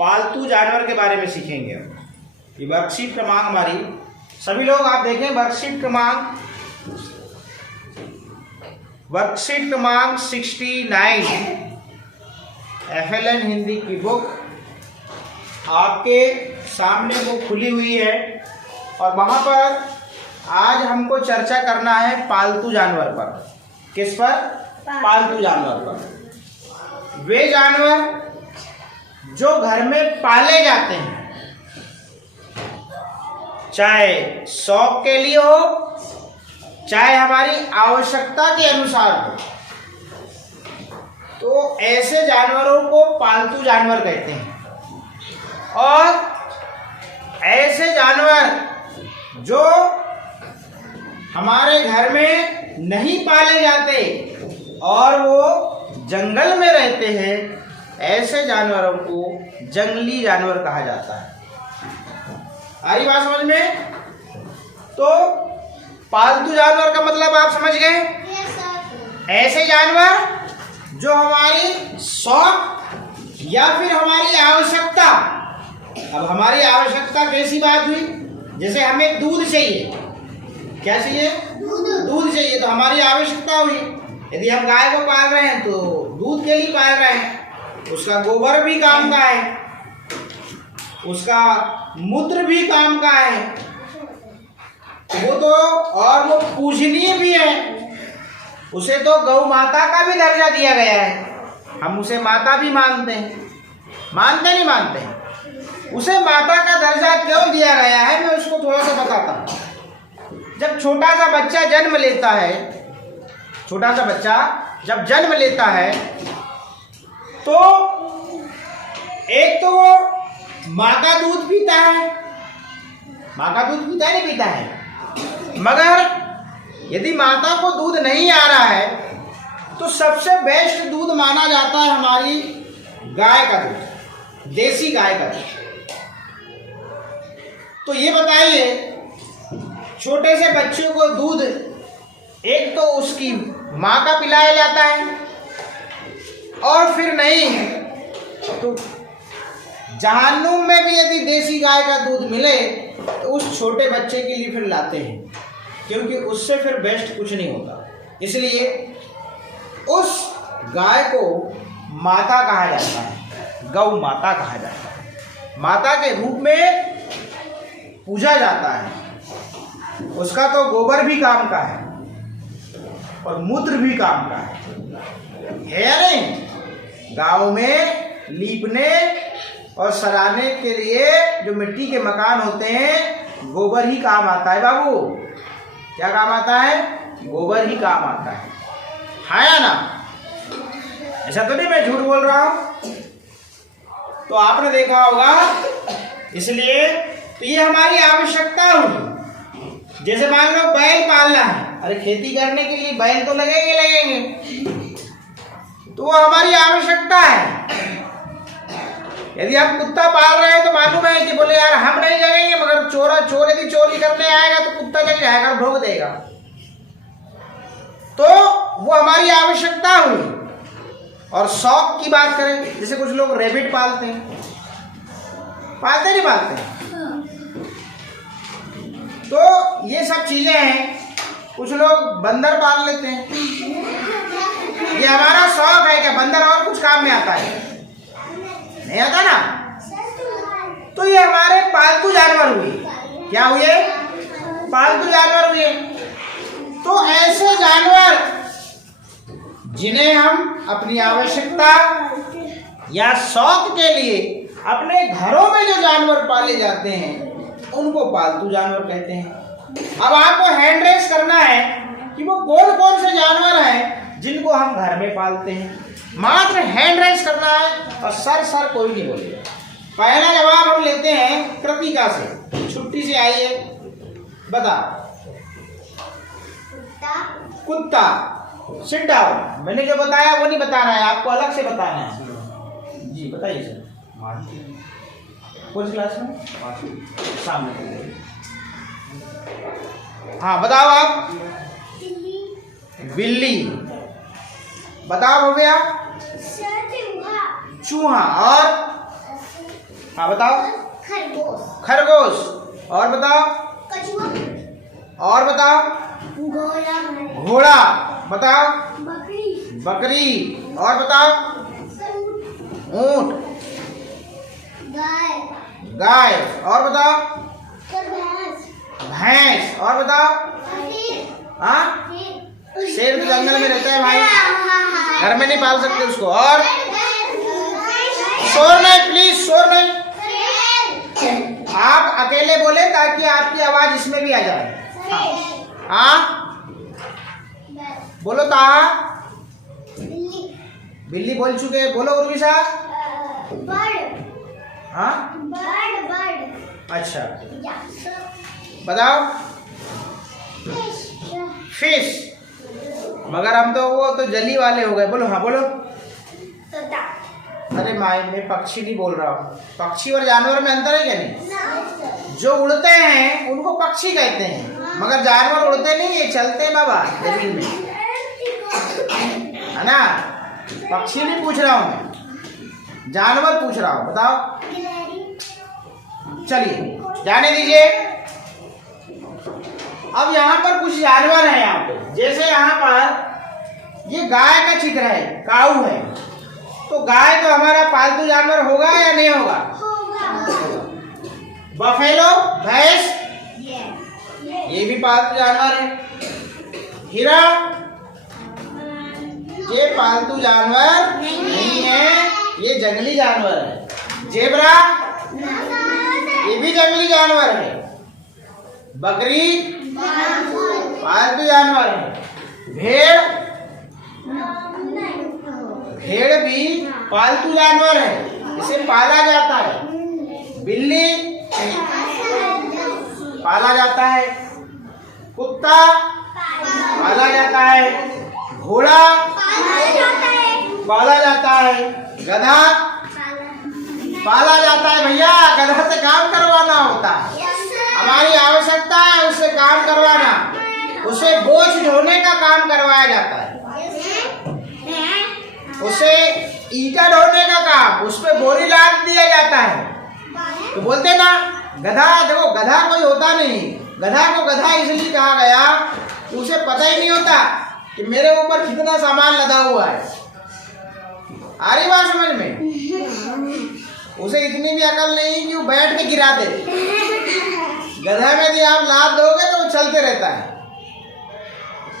पालतू जानवर के बारे में सीखेंगे। ये वर्कशीट क्रमांक हमारी, सभी लोग आप देखें वर्कशीट क्रमांक 69 FLN हिंदी की बुक आपके सामने वो खुली हुई है और वहाँ पर आज हमको चर्चा करना है पालतू जानवर पर। किस पर? पालतू जानवर पर। वे जानवर जो घर में पाले जाते हैं, चाहे शौक के लिए हो चाहे हमारी आवश्यकता के अनुसार हो, तो ऐसे जानवरों को पालतू जानवर कहते हैं। और ऐसे जानवर जो हमारे घर में नहीं पाले जाते और वो जंगल में रहते हैं, ऐसे जानवरों को जंगली जानवर कहा जाता है। आ रही बात समझ में? तो पालतू जानवर का मतलब आप समझ गए? ऐसे जानवर जो हमारी शौक या फिर हमारी आवश्यकता, अब हमारी आवश्यकता कैसी बात हुई, जैसे हमें दूध चाहिए, क्या चाहिए? दूध चाहिए, तो हमारी आवश्यकता हुई। यदि हम गाय को पाल रहे हैं तो दूध के लिए पाल रहे हैं, उसका गोबर भी काम का है, उसका मूत्र भी काम का है, वो तो और वो पूजनीय भी है, उसे तो गौ माता का भी दर्जा दिया गया है। हम उसे माता भी मानते हैं, मानते नहीं मानते? उसे माता का दर्जा क्यों दिया गया है, मैं उसको थोड़ा सा बताता हूँ। जब छोटा सा बच्चा जन्म लेता है, छोटा सा बच्चा जब जन्म लेता है तो एक तो वो माँ का दूध पीता है, माँ का दूध पीता है नहीं पीता है, मगर यदि माता को दूध नहीं आ रहा है तो सबसे बेस्ट दूध माना जाता है हमारी गाय का दूध, देसी गाय का दूध। तो ये बताइए, छोटे से बच्चों को दूध एक तो उसकी माँ का पिलाया जाता है, और फिर नहीं तो जहन्नुम में भी यदि देसी गाय का दूध मिले तो उस छोटे बच्चे के लिए फिर लाते हैं, क्योंकि उससे फिर बेस्ट कुछ नहीं होता। इसलिए उस गाय को माता कहा जाता है, गौ माता कहा जाता है, माता के रूप में पूजा जाता है। उसका तो गोबर भी काम का है और मूत्र भी काम का है या नहीं? गाँव में लीपने और सराहने के लिए जो मिट्टी के मकान होते हैं, गोबर ही काम आता है बाबू। क्या काम आता है? गोबर ही काम आता है या ना? ऐसा तो नहीं मैं झूठ बोल रहा हूं? तो आपने देखा होगा, इसलिए तो ये हमारी आवश्यकता हुई। जैसे मान लो बैल पालना है, अरे खेती करने के लिए बैल तो लगेंगे, तो वो हमारी आवश्यकता है। यदि हम कुत्ता पाल रहे हैं तो मालूम है कि बोले यार हम नहीं जगेंगे, मगर चोर यदि चोरी करने आएगा तो कुत्ता जग जाएगा, भोग देगा, तो वो हमारी आवश्यकता हुई। और शौक की बात करें, जैसे कुछ लोग रैबिट पालते हैं, पालते नहीं पालते? तो ये सब चीजें हैं। कुछ लोग बंदर पाल लेते हैं, ये हमारा शौक है क्या? बंदर और कुछ काम में आता है? नहीं आता ना? तो ये हमारे पालतू जानवर हुए। क्या हुए? पालतू जानवर हुए। तो ऐसे जानवर जिन्हें हम अपनी आवश्यकता या शौक के लिए अपने घरों में जो जानवर पाले जाते हैं उनको पालतू जानवर कहते हैं। अब आपको हैंड रेस करना है कि वो कौन कौन से जानवर हैं जिनको हम घर में पालते हैं। मात्र हैंड रेस करना है और सर कोई नहीं बोलेगा। पहला जवाब हम लेते हैं कृतिका से, छुट्टी से आई है, बता। कुत्ता। Sit down. मैंने जो बताया वो नहीं बताना है, आपको अलग से बताना है। जी बताइए सर। कौन सी क्लास में? सामने। हाँ बताओ आप। बिल्ली। बताओ हो गया। चूहा। और हाँ बताओ। खरगोश। खरगोश। और बताओ। कछुआ। और बताओ। घोड़ा। घोड़ा। बताओ। बकरी। बकरी। और बताओ। ऊंट। गाय। गाय। और बताओ। भैंस। भैंस। और बताओ। हाँ शेर तो जंगल में रहता है भाई, घर में नहीं पाल सकते उसको। और शोर नहीं, प्लीज शोर नहीं। आप अकेले बोले ताकि आपकी आवाज इसमें भी आ जाए। हाँ बोलो ताहा। बिल्ली बोल चुके, बोलो उर्विशा। बर्ड। हाँ बर्ड। अच्छा बताओ। फिश। मगर हम तो वो तो जली वाले हो गए। बोलो। हाँ बोलो। अरे माई मैं पक्षी नहीं बोल रहा हूँ। पक्षी और जानवर में अंतर है क्या? नहीं, जो उड़ते हैं उनको पक्षी कहते हैं, मगर जानवर उड़ते नहीं, ये चलते हैं बाबा जमीन में, है ना। पक्षी नहीं पूछ रहा हूँ मैं, जानवर पूछ रहा हूँ। बताओ। चलिए जाने दीजिए। अब यहाँ पर कुछ जानवर हैं यहाँ पे, जैसे यहाँ पर ये गाय का चित्र है, काऊ है, तो गाय तो हमारा पालतू जानवर होगा या नहीं होगा? बफेलो भैंस, ये भी पालतू जानवर है। हिरण, ये पालतू जानवर नहीं है, ये जंगली जानवर है। जेब्रा, ये भी जंगली जानवर है। बकरी पालतू जानवर है। भेड़, भेड़ भी पालतू जानवर है, इसे पाला जाता है। बिल्ली पाला जाता है। कुत्ता पाला जाता है। घोड़ा पाला जाता है। गधा पाला जाता है। भैया गधा से काम करवाना होता है, हमारी आवश्यकता है उससे काम करवाना, उसे बोझ ढोने का काम करवाया जाता है, उसे ईटा ढोने का काम, उस पे बोरी लाद दिया जाता है। तो बोलते ना गधा, देखो गधा कोई होता नहीं, गधा को गधा इसलिए कहा गया, उसे पता ही नहीं होता कि मेरे ऊपर कितना सामान लदा हुआ है। आ रही बात समझ में? उसे इतनी भी अकल नहीं कि वो बैठ के गिरा दे। गधा में यदि आप लाद दोगे तो वो चलते रहता है।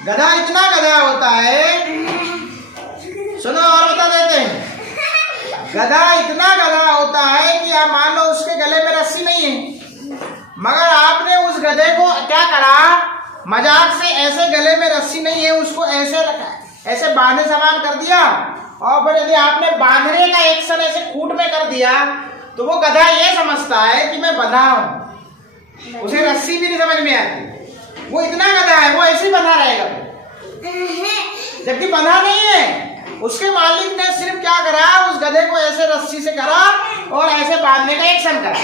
गधा इतना गधा होता है, सुनो और बता देते हैं, गधा इतना गधा होता है कि आप मान लो उसके गले में रस्सी नहीं है, मगर आपने उस गधे को क्या करा, मजाक से ऐसे गले में रस्सी नहीं है उसको ऐसे बांधे समान कर दिया, और फिर यदि आपने बांधने का एक्शन ऐसे खूंट में कर दिया तो वो गधा ये समझता है कि मैं बंधा हूं, उसे रस्सी भी नहीं समझ में आती। वो इतना गधा है, वो ऐसे ही बंधा रहेगा, जबकि बंधा नहीं है। उसके मालिक ने सिर्फ क्या करा, उस गधे को ऐसे रस्सी से करा और ऐसे बांधने का एक्शन करा,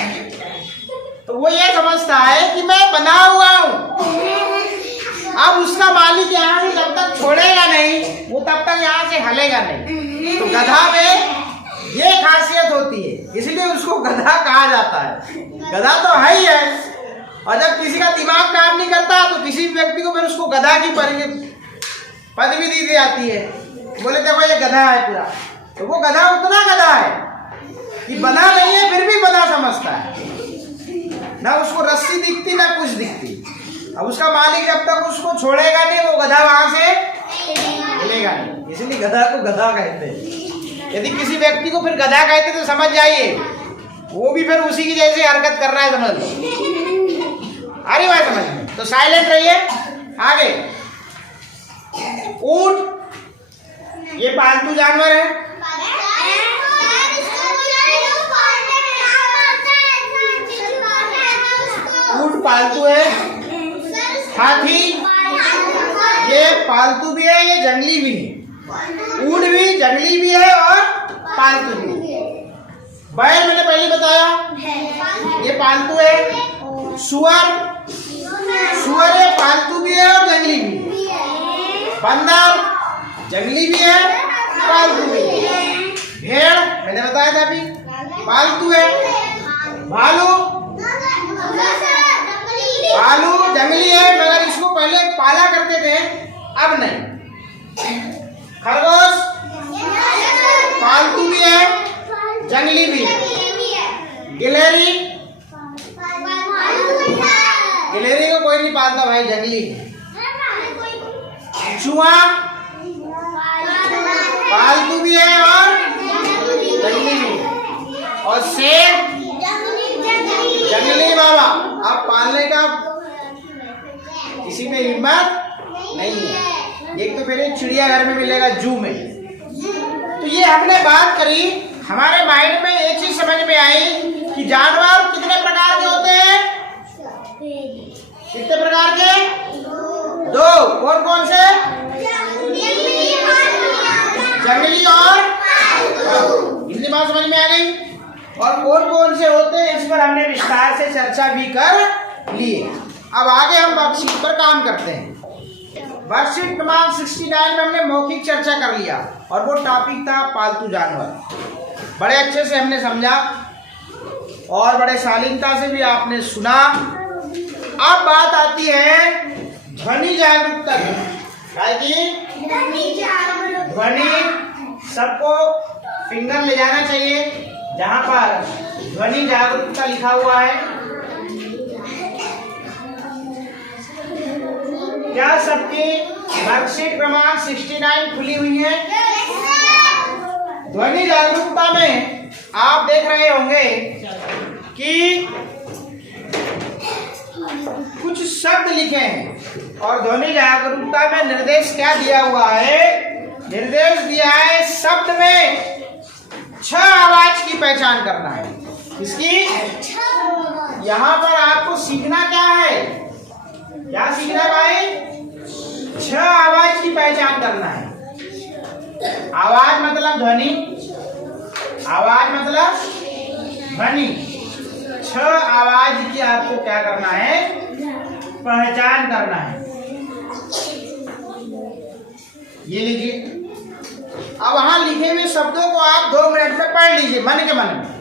तो वो ये समझता है कि मैं बंधा हुआ हूं। अब उसका मालिक यहाँ से जब तक छोड़ेगा नहीं, वो तब तक यहाँ से हलेगा नहीं। तो गधा में ये खासियत होती है, इसलिए उसको गधा कहा जाता है। गधा तो है ही है, और जब किसी का दिमाग काम नहीं करता तो किसी व्यक्ति को फिर उसको गधा की पदवी दी जाती है। बोले देखो ये गधा है पूरा, तो वो गधा उतना गधा है कि बना नहीं है फिर भी बना समझता है, ना उसको रस्सी दिखती ना कुछ दिखती। अब उसका मालिक जब तक उसको छोड़ेगा नहीं वो गधा वहां से हिलेगा नहीं, इसलिए गधा को गधा कहते हैं। यदि किसी व्यक्ति को फिर गधा कहते तो समझ जाइए वो भी फिर उसी की जैसी हरकत कर रहा है, समझ लो। अरे भाई समझ में, तो साइलेंट रहिए। आगे ऊंट, ये पालतू जानवर है। ऊंट पालतू है। हाथी, ये पालतू भी है, ये जंगली भी है। ऊंट भी जंगली भी है और पालतू भी है। बैल मैंने पहले बताया, ये पालतू है। सुअर, सुअर ये पालतू भी है और जंगली भी है। बंदर जंगली भी है, पालतू भी है। भेड़ मैंने बताया था अभी, पालतू है। भालू, भालू जंगली है मगर इसको पहले पाला करते थे, अब नहीं। खरगोश पालतू भी है, जंगली भी है। गिलहरी, गिलहरी को कोई नहीं पालता भाई, जंगली है। चूहा पालतू भी है और जंगली भी है। और शेर जंगली बाबा, अब पालने का किसी में हिम्मत नहीं है। एक तो फिर चिड़ियाघर में मिलेगा, जू में। तो ये हमने बात करी, हमारे माइंड में एक चीज समझ में आई कि जानवर कितने प्रकार के होते हैं? कितने प्रकार के? दो। कौन कौन से? जंगली और इतनी बात समझ में आ गई। और कौन कौन से होते हैं इस पर हमने विस्तार से चर्चा भी कर लिए। अब आगे हम वर्कशीट पर काम करते हैं। वर्कशीट क्रमांक 69 में हमने मौखिक चर्चा कर लिया और वो टॉपिक था पालतू जानवर। बड़े अच्छे से हमने समझा और बड़े शालीनता से भी आपने सुना। अब बात आती है ध्वनि जागरूकता की। ध्वनि सबको फिंगर ले जाना चाहिए जहां पर ध्वनि जागरूकता लिखा हुआ है। क्या सबकी वर्कशीट क्रमांक 69 खुली हुई है? ध्वनि जागरूकता में आप देख रहे होंगे कि कुछ शब्द लिखे हैं और ध्वनि जागरूकता में निर्देश क्या दिया हुआ है? निर्देश दिया है शब्द में 6 आवाज की पहचान करना है। इसकी यहाँ पर आपको सीखना क्या है? क्या सीखना है भाई? 6 आवाज की पहचान करना है। आवाज मतलब ध्वनि, आवाज मतलब ध्वनि। 6 आवाज की आपको क्या करना है? पहचान करना है। ये लीजिए। अब वहां लिखे हुए शब्दों को आप 2 मिनट में पढ़ लीजिए मन के मन में।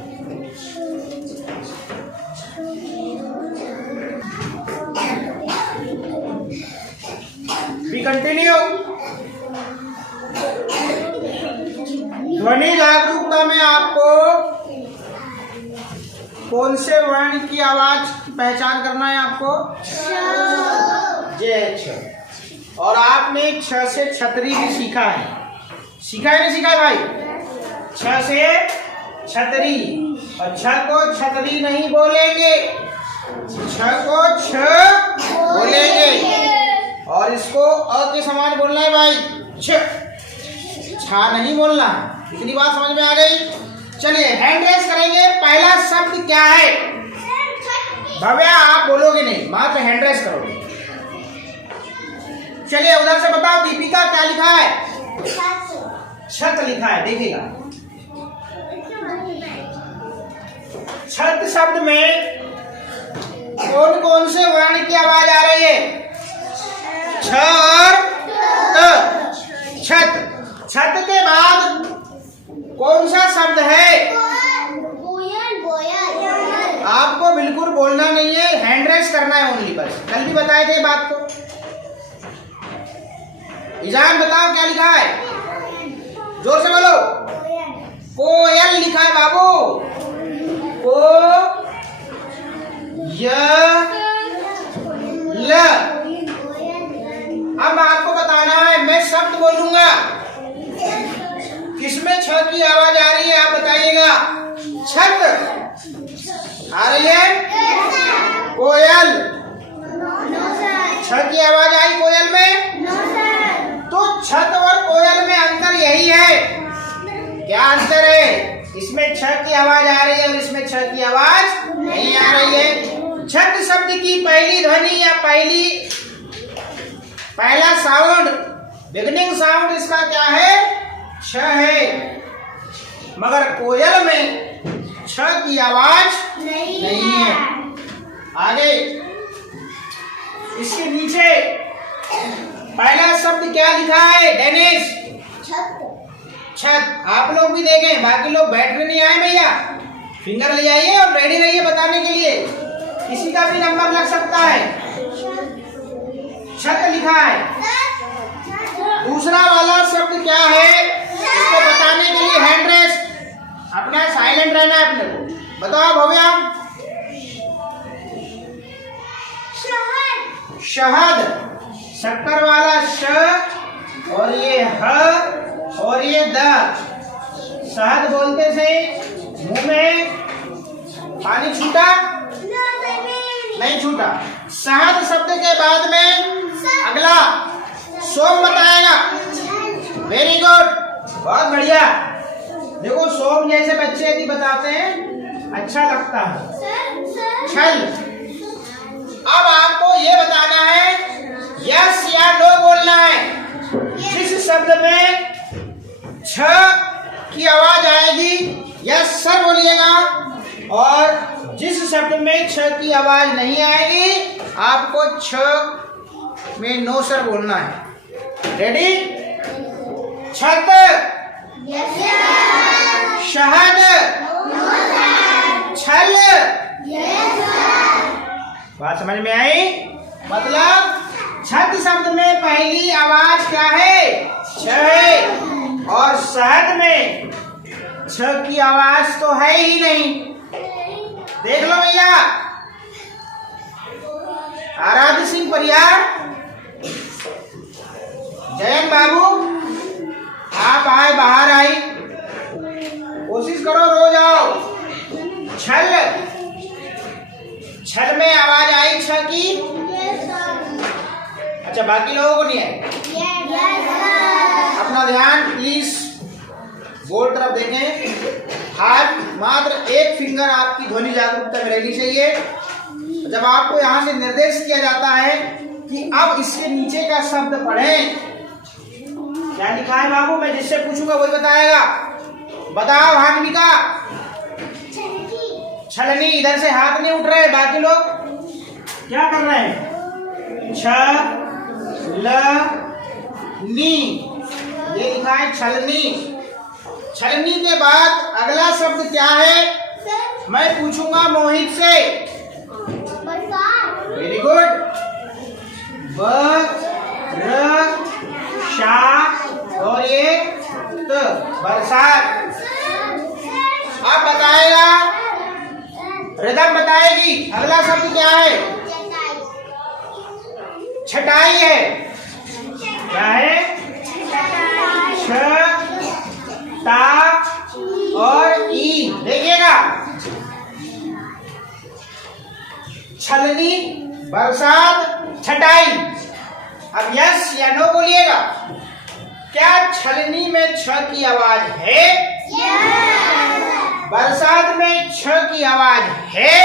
कंटिन्यू। ध्वनि जागरूकता में आपको कौन से वर्ण की आवाज की पहचान करना है? आपको छ। और आपने 6 से छतरी भी सीखा है। सीखा है नहीं सीखा है भाई? 6 से छतरी। और 6 को छतरी नहीं बोलेंगे, 6 को छ बोलेंगे और इसको अ के समान बोलना है भाई, छा नहीं बोलना। इतनी बात समझ में आ गई? चलिए हैंड रेस करेंगे। पहला शब्द क्या है? भव्या आप बोलोगे नहीं, मात्र हैंड रेस करोगे। चलिए उधर से बताओ दीपिका क्या लिखा है? छत लिखा है, देखिएगा। छत शब्द में कौन कौन से वर्ण की आवाज आ रही है? छ और त। छत। छत के बाद कौन सा शब्द है? आपको बिल्कुल बोलना नहीं है, हैंड रेस करना है ओनली बस। कल भी बताए थे बात को। इजान बताओ क्या लिखा है? जोर से बोलो। कोयल लिखा है बाबू। को य ल। अब आपको बताना है, मैं शब्द बोलूंगा, किसमें छ की आवाज आ रही है आप बताइएगा। छत आ रही है? कोयल। छ की आवाज आई कोयल में? तो छत और कोयल में अंतर यही है। क्या अंतर है? इसमें छ की आवाज आ रही है और इसमें छ की आवाज नहीं आ रही है। छत शब्द की पहली ध्वनि या पहला साउंड, बिगनिंग साउंड इसका क्या है? छ है। मगर कोयल में छ की आवाज नहीं है। आगे इसके नीचे पहला शब्द क्या लिखा है डेनिस? छत। छत। आप लोग भी देखें, बाकी लोग बैठ नहीं आए भैया। फिंगर ले आइए और रेडी रहिए बताने के लिए। किसी का भी नंबर लग सकता है। छत लिखा है। दूसरा वाला शब्द क्या है इसको बताने के लिए हैंड रेस्ट। अपना साइलेंट रहना है अपने को। बताओ भव्या। शहद। शक्कर वाला श और ये ह और ये द। शहद बोलते से मुंह में पानी छूटा नहीं छूटा। शहद शब्द के बाद में अगला सोम बताएगा। वेरी गुड, बहुत बढ़िया। देखो सोम जैसे बच्चे यदि बताते हैं अच्छा लगता है। छल। अब आपको ये बताना है यस या नो बोलना है। जिस शब्द में छ की आवाज आएगी यस सर बोलिएगा, और जिस शब्द में छ की आवाज नहीं आएगी आपको छ में नो सर बोलना है। रेडी? छत, शहद, छल। बात समझ में आई? मतलब छत शब्द में पहली आवाज क्या है? छ है, और शहद में छ की आवाज तो है ही नहीं। देख लो भैया। आराध्य सिंह परिहार, जयंत बाबू, आप आए बाहर आई, कोशिश करो रोज आओ। छल, छल में आवाज आई छ की। अच्छा बाकी लोगों को नहीं आई। अपना ध्यान प्लीज बोर्ड तरफ देखें। हाथ मात्र एक फिंगर आपकी ध्वनि जागरूकता में रहनी चाहिए। जब आपको यहाँ से निर्देश किया जाता है कि अब इसके नीचे का शब्द पढ़ें, क्या लिखा है बाबू? मैं जिससे पूछूंगा वही बताएगा। बताओ हान्विका। छलनी। इधर से हाथ नहीं उठ रहे, बाकी लोग क्या कर रहे हैं? छ ल नी, ये लिखा है छलनी। छलनी के बाद अगला शब्द क्या है मैं पूछूंगा मोहित से। Very good. ब र शा और ये त, बरसात। अब बताएगा, रिदम बताएगी अगला शब्द क्या है? छटाई है। क्या है? छ ता और ई। देखिएगा, छलनी, बरसात, छटाई। अब यस या नो बोलिएगा। क्या छलनी में छ की आवाज है? बरसात में छ की आवाज है?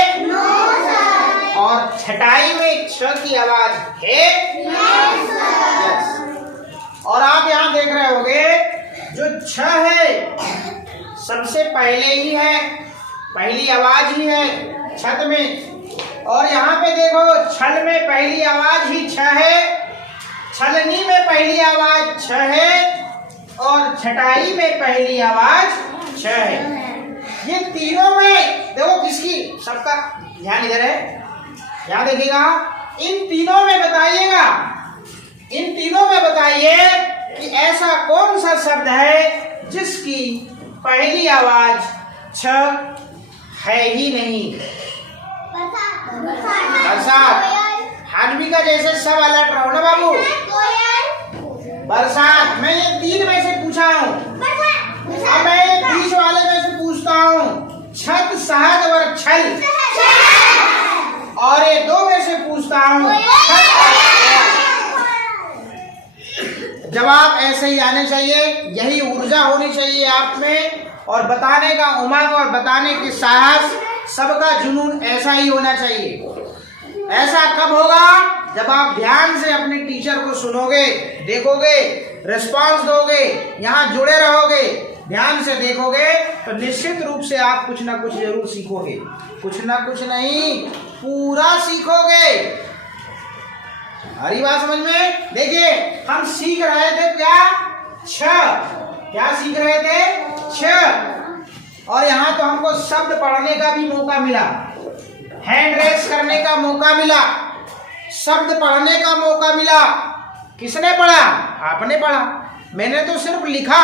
और छटाई में छ की आवाज है? यस। और आप यहाँ देख रहे होंगे जो छ है सबसे पहले ही है, पहली आवाज ही है छत में। और यहाँ पे देखो छल में पहली आवाज ही छ है, छलनी में पहली आवाज छ है, और छटाई में पहली आवाज छ है। ये तीनों में देखो किसकी, सबका ध्यान इधर है, यहाँ देखिएगा। इन तीनों में बताइएगा, इन तीनों में बताइए कि ऐसा कौन सा शब्द है जिसकी पहली आवाज छ है ही नहीं। बरसात। हान्विका जैसे सब अलर्ट रहो ना बाबू। बरसात। मैं ये तीन में से पूछा हूँ, अब मैं बीच वाले में से पूछता हूँ। छत, शहद और छल। और ये दो में से पूछता हूँ। जवाब ऐसे ही आने चाहिए, यही ऊर्जा होनी चाहिए आप में, और बताने का उमंग और बताने की साहस, सबका जुनून ऐसा ही होना चाहिए। ऐसा कब होगा? जब आप ध्यान से अपने टीचर को सुनोगे, देखोगे, रिस्पांस दोगे, यहाँ जुड़े रहोगे, ध्यान से देखोगे, तो निश्चित रूप से आप कुछ ना कुछ जरूर सीखोगे। कुछ ना कुछ नहीं, पूरा सीखोगे। हरी बात समझ में? देखिए हम सीख रहे थे क्या? छ। क्या सीख रहे थे? छ। और यहाँ तो हमको शब्द पढ़ने का भी मौका मिला, हैंड रेस करने का मौका मिला, शब्द पढ़ने का मौका मिला। किसने पढ़ा? आपने पढ़ा। मैंने तो सिर्फ लिखा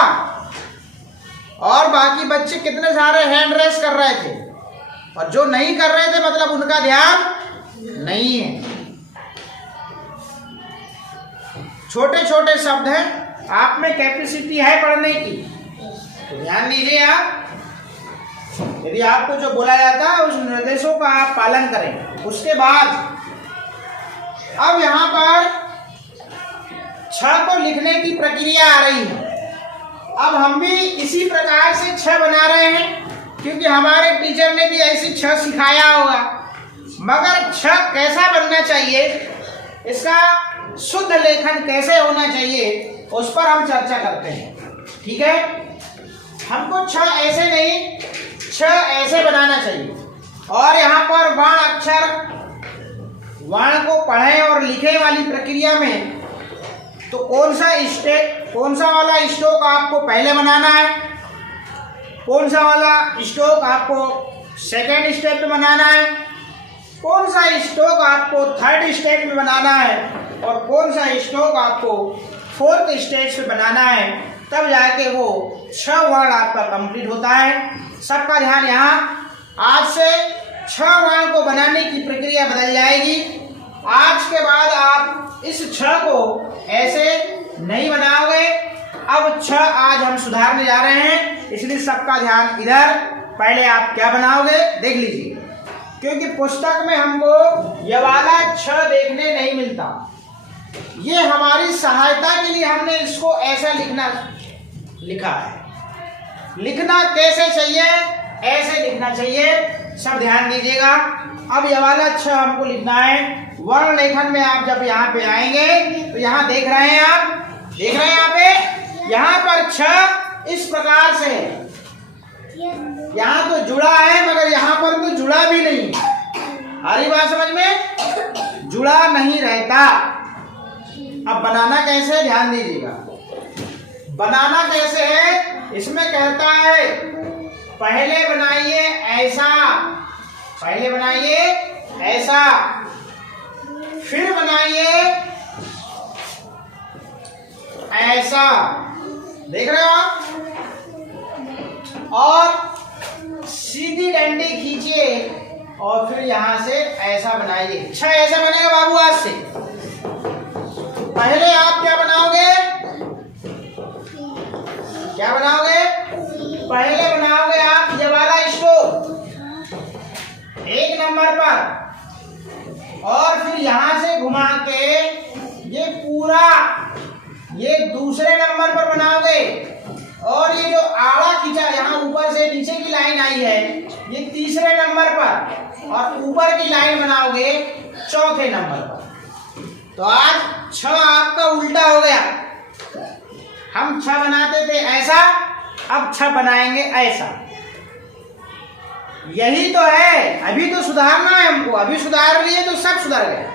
और बाकी बच्चे कितने सारे हैंड रेस कर रहे थे, और जो नहीं कर रहे थे मतलब उनका ध्यान नहीं है। छोटे छोटे शब्द हैं, आप में कैपेसिटी है पढ़ने की तो ध्यान दीजिए। आप यदि आपको जो बोला जाता है उस निर्देशों का आप पालन करें। उसके बाद अब यहाँ पर छ को लिखने की प्रक्रिया आ रही है। अब हम भी इसी प्रकार से छ बना रहे हैं, क्योंकि हमारे टीचर ने भी ऐसी छ सिखाया होगा। मगर छ कैसा बनना चाहिए, इसका शुद्ध लेखन कैसे होना चाहिए, उस पर हम चर्चा करते हैं। ठीक है, हमको छ ऐसे नहीं, छ ऐसे बनाना चाहिए। और यहाँ पर वर्ण अक्षर, वर्ण को पढ़ें और लिखें वाली प्रक्रिया में तो कौन सा वाला स्ट्रोक आपको पहले बनाना है, कौन सा वाला स्ट्रोक आपको सेकेंड स्टेप में बनाना है, कौन सा स्ट्रोक आपको थर्ड स्टेप में बनाना है, और कौन सा स्ट्रोक आपको फोर्थ स्टेज पे बनाना है, तब जाके वो 6 वर्ण आपका कंप्लीट होता है। सबका ध्यान यहाँ, आज से 6 वर्ण को बनाने की प्रक्रिया बदल जाएगी। आज के बाद आप इस 6 को ऐसे नहीं बनाओगे। अब 6 आज हम सुधारने जा रहे हैं, इसलिए सबका ध्यान इधर। पहले आप क्या बनाओगे देख लीजिए, क्योंकि पुस्तक में हमको ये वाला 6 देखने नहीं मिलता। ये हमारी सहायता के लिए हमने इसको ऐसा लिखा है। लिखना कैसे चाहिए, ऐसे लिखना चाहिए। सब ध्यान दीजिएगा। अब ये वाला 6 हमको लिखना है। वर्ण लेखन में आप जब यहाँ पे आएंगे तो यहाँ देख रहे हैं, आप देख रहे हैं यहाँ पे, यहाँ पर 6 इस प्रकार से, यहाँ तो जुड़ा है मगर यहाँ पर तो जुड़ा भी नहीं। हरी बात समझ में, जुड़ा नहीं रहता। अब बनाना कैसे, ध्यान दीजिएगा। बनाना कैसे है, इसमें कहता है पहले बनाइए ऐसा, पहले बनाइए ऐसा, फिर बनाइए ऐसा। देख रहे हो आप? और सीधी डंडी खींचिए और फिर यहां से ऐसा बनाइए। 6 ऐसा बनेगा बाबू आज से। पहले आप क्या बनाओगे, क्या बनाओगे? पहले बनाओगे आप ये वाला स्ट्रोक 1 नंबर पर, और फिर यहां से घुमा के ये पूरा ये दूसरे नंबर पर बनाओगे, और ये जो आड़ा खींचा यहाँ ऊपर से नीचे की लाइन आई है ये तीसरे नंबर पर, और ऊपर की लाइन बनाओगे चौथे नंबर पर। तो आज 6 आपका उल्टा हो गया। हम 6 बनाते थे ऐसा, अब 6 बनाएंगे ऐसा। यही तो है, अभी तो सुधारना है हमको। अभी सुधार लिए तो सब सुधर गया।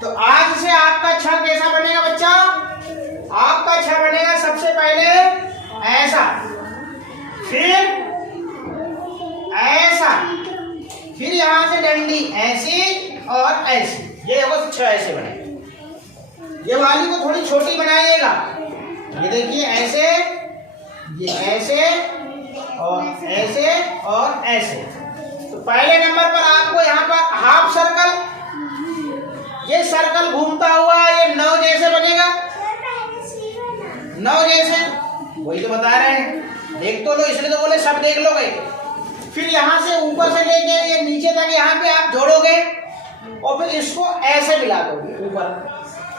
तो आज से आपका 6 कैसा बनेगा बच्चा? आपका 6 बनेगा सबसे पहले ऐसा, फिर ऐसा, फिर यहां से डंडी ऐसी और ऐसी। ये देखो 6 ऐसे बने। ये वाली को थोड़ी छोटी बनाइएगा। ये देखिए ऐसे, ये ऐसे और ऐसे और ऐसे। तो पहले नंबर पर आपको यहाँ पर हाफ सर्कल, ये सर्कल घूमता हुआ ये 9 जैसे बनेगा, 9 जैसे। वही तो बता रहे हैं, देख तो लो, इसलिए तो बोले सब देख लोगे। फिर यहाँ से ऊपर से लेके ये नीचे तक यहाँ पे आप जोड़ोगे और फिर इसको ऐसे मिला दोगे ऊपर।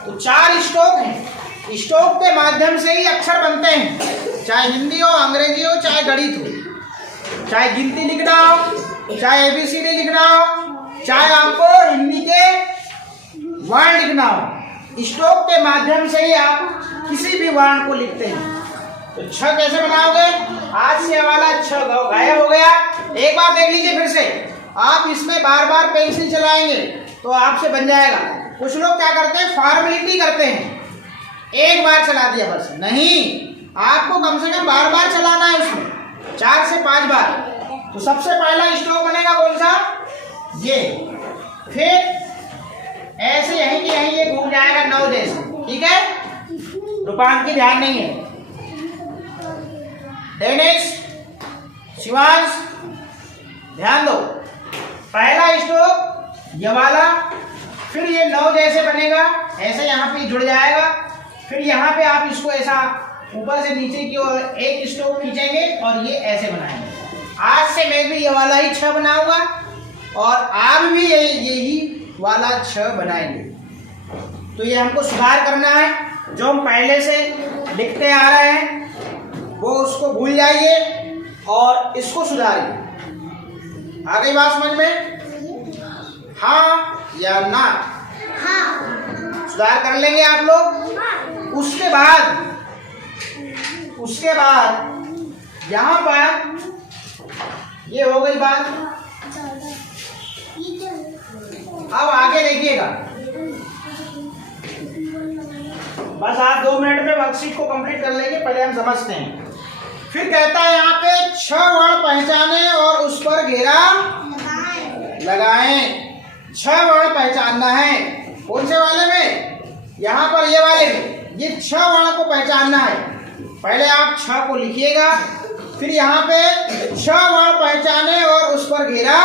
तो 4 स्ट्रोक हैं। स्ट्रोक के माध्यम से ही अक्षर बनते हैं, चाहे हिंदी हो, अंग्रेजी हो, चाहे गणित हो, चाहे गिनती लिखना हो, चाहे ABCD लिखना हो, चाहे आपको हिंदी के वर्ण लिखना हो। स्ट्रोक के माध्यम से ही आप किसी भी वर्ण को लिखते हैं। तो 6 कैसे बनाओगे? आज से वाला 6 गायब हो गया। एक बार देख लीजिए फिर से। आप इसमें बार बार पेंसिल चलाएंगे तो आपसे बन जाएगा। कुछ लोग क्या करते हैं, फॉर्मेलिटी करते हैं, एक बार चला दिया बस। नहीं, आपको कम से कम बार बार चलाना है उसमें। 4 से 5 बार। तो सबसे पहला स्ट्रोक बनेगा कौन सा, ये। फिर ऐसे यहीं की यहीं ये घूम जाएगा 9 जैसे, ठीक है। रूपांक की ध्यान नहीं है। डेनिस, शिवांश, ध्यान दो। पहला स्ट्रोक ये वाला, फिर ये 9 जैसे बनेगा, ऐसे यहाँ पे जुड़ जाएगा। फिर यहाँ पे आप इसको ऐसा ऊपर से नीचे की ओर एक स्ट्रोक खींचेंगे और ये ऐसे बनाएंगे। आज से मैं भी ये वाला ही 6 बनाऊंगा और आप भी यही वाला 6 बनाएंगे। तो ये हमको सुधार करना है, जो हम पहले से लिखते आ रहे हैं वो उसको भूल जाइए और इसको सुधारिए। आ गई बात समझ में? हाँ या ना? हाँ। सुधार कर लेंगे आप लोग। उसके बाद यहाँ पर ये हो गई बात। अब आगे देखिएगा, बस आप 2 मिनट में वर्कशीट को कंप्लीट कर लेंगे, पहले हम समझते हैं। फिर कहता है यहाँ पे 6 वर्ण पहचाने और उस पर घेरा लगाएं। 6 वर्ण पहचानना है। कौन से वाले में? यहाँ पर ये वाले में। ये 6 वर्ण को पहचानना है। पहले आप 6 को लिखिएगा, फिर यहाँ पे 6 वर्ण पहचाने और उस पर घेरा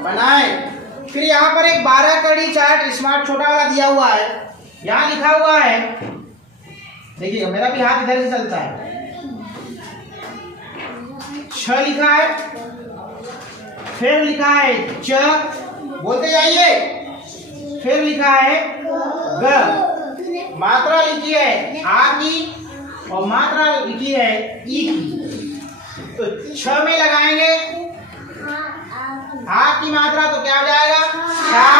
बनाएं। फिर यहाँ पर एक 12 कड़ी चार्ट स्मार्ट छोटा वाला दिया हुआ है, यहाँ लिखा हुआ है, देखिएगा मेरा भी हाथ इधर से चलता है। 6 लिखा है, फिर लिखा है च, बोलते जाइए। फिर लिखा है ग, मात्रा लिखी है आ की और मात्रा लिखी है ई की। तो 6 में लगाएंगे आ की मात्रा तो क्या हो जाएगा, 6।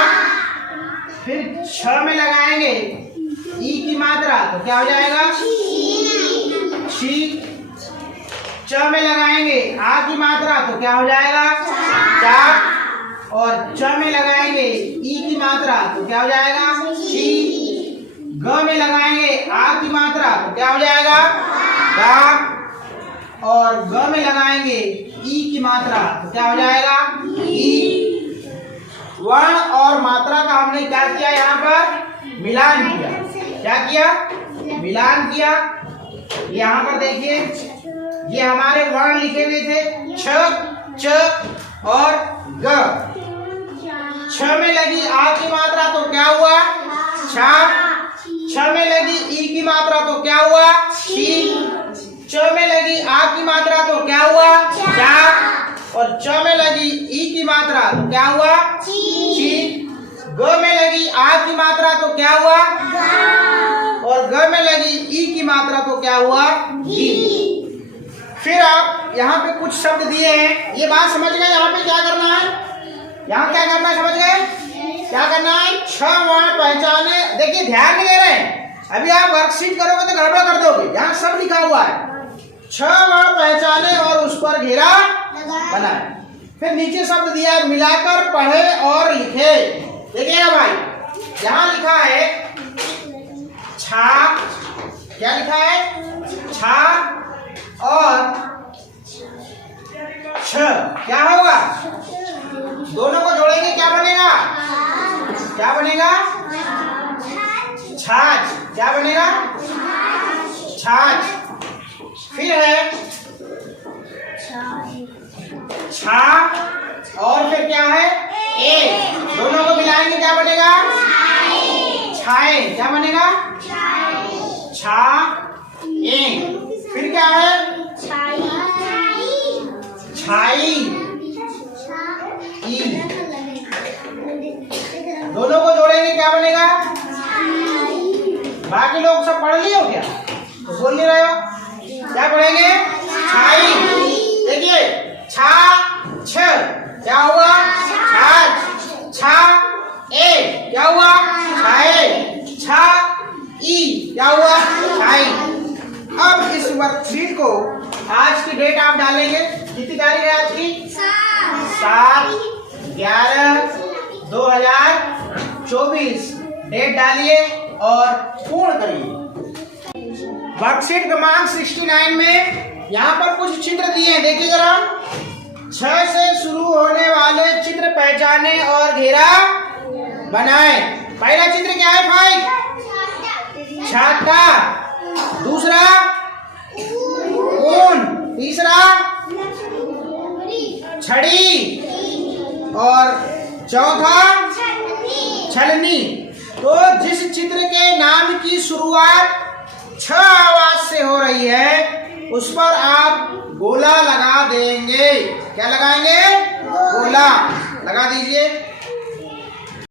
फिर 6 में लगाएंगे ई की मात्रा तो क्या हो जाएगा, शी। च में लगाएंगे आ की मात्रा तो क्या हो जाएगा, 4। और च में लगाएंगे ई की मात्रा तो क्या हो जाएगा, शी। ग में लगाएंगे आ की मात्रा तो क्या हो जाएगा, गा। और ग में लगाएंगे ई की मात्रा तो क्या हो जाएगा, ई। वर्ण और मात्रा का हमने क्या किया, यहाँ पर मिलान किया। क्या किया, मिलान किया। यहाँ पर देखिए, ये हमारे वर्ण लिखे हुए थे छ, च और ग। 6 में लगी आ की मात्रा तो क्या हुआ, 6। 6 में लगी ई की मात्रा तो क्या हुआ, शी। च में लगी आ की मात्रा तो क्या हुआ, 4। और च में लगी ई की मात्रा तो क्या हुआ, ची। ग में लगी आ की मात्रा तो क्या हुआ, और ग में लगी ई की मात्रा तो क्या हुआ, गी। फिर आप यहाँ पे कुछ शब्द दिए हैं, ये बात समझ गए। यहाँ पे क्या करना है, यहाँ क्या करना है, समझ गए क्या करना है। 6 वर्ण पहचाने, देखिए ध्यान नहीं दे रहे हैं, अभी आप वर्कशीट करोगे तो गड़बड़ कर दोगे। यहाँ सब लिखा हुआ है, 6 वर्ण पहचाने और उस पर घेरा बनाए। फिर नीचे शब्द दिया है, मिलाकर पढ़े और लिखे। देखिएगा भाई, यहाँ लिखा है छा, क्या लिखा है, छा और छ, क्या होगा, दोनों को जोड़ेंगे क्या बनेगा, क्या बनेगा, छाछ। क्या बनेगा, छाछ। फिर है छा और फिर क्या है, ए, दोनों को मिलाएंगे क्या बनेगा, छाए। क्या बनेगा, छा ए। फिर क्या है, छाई ई, दोनों को जोड़ेंगे क्या बनेगा, बाकी लोग सब पढ़ लिए हो क्या, तो बोल नहीं रहे हो, क्या पढ़ेंगे, छाई। देखिए छा छ, क्या हुआ, छाछ। छा ए, क्या हुआ, छाए। छा ई, क्या हुआ, छाई। अब इस वर्कशीट को आज की डेट आप डालेंगे, कितनी तारीख है आज की, 7/11/2024। डेट डालिए और पूर्ण करिए। वर्कशीट क्रमांक 69 में यहाँ पर कुछ चित्र दिए हैं, देखिए जरा। 6 से शुरू होने वाले चित्र पहचाने और घेरा बनाए। पहला चित्र क्या है भाई? छाता। दूसरा ऊन। तीसरा छड़ी। और चौथा छलनी। तो जिस चित्र के नाम की शुरुआत 6 आवाज से हो रही है उस पर आप गोला लगा देंगे। क्या लगाएंगे? गोला लगा दीजिए।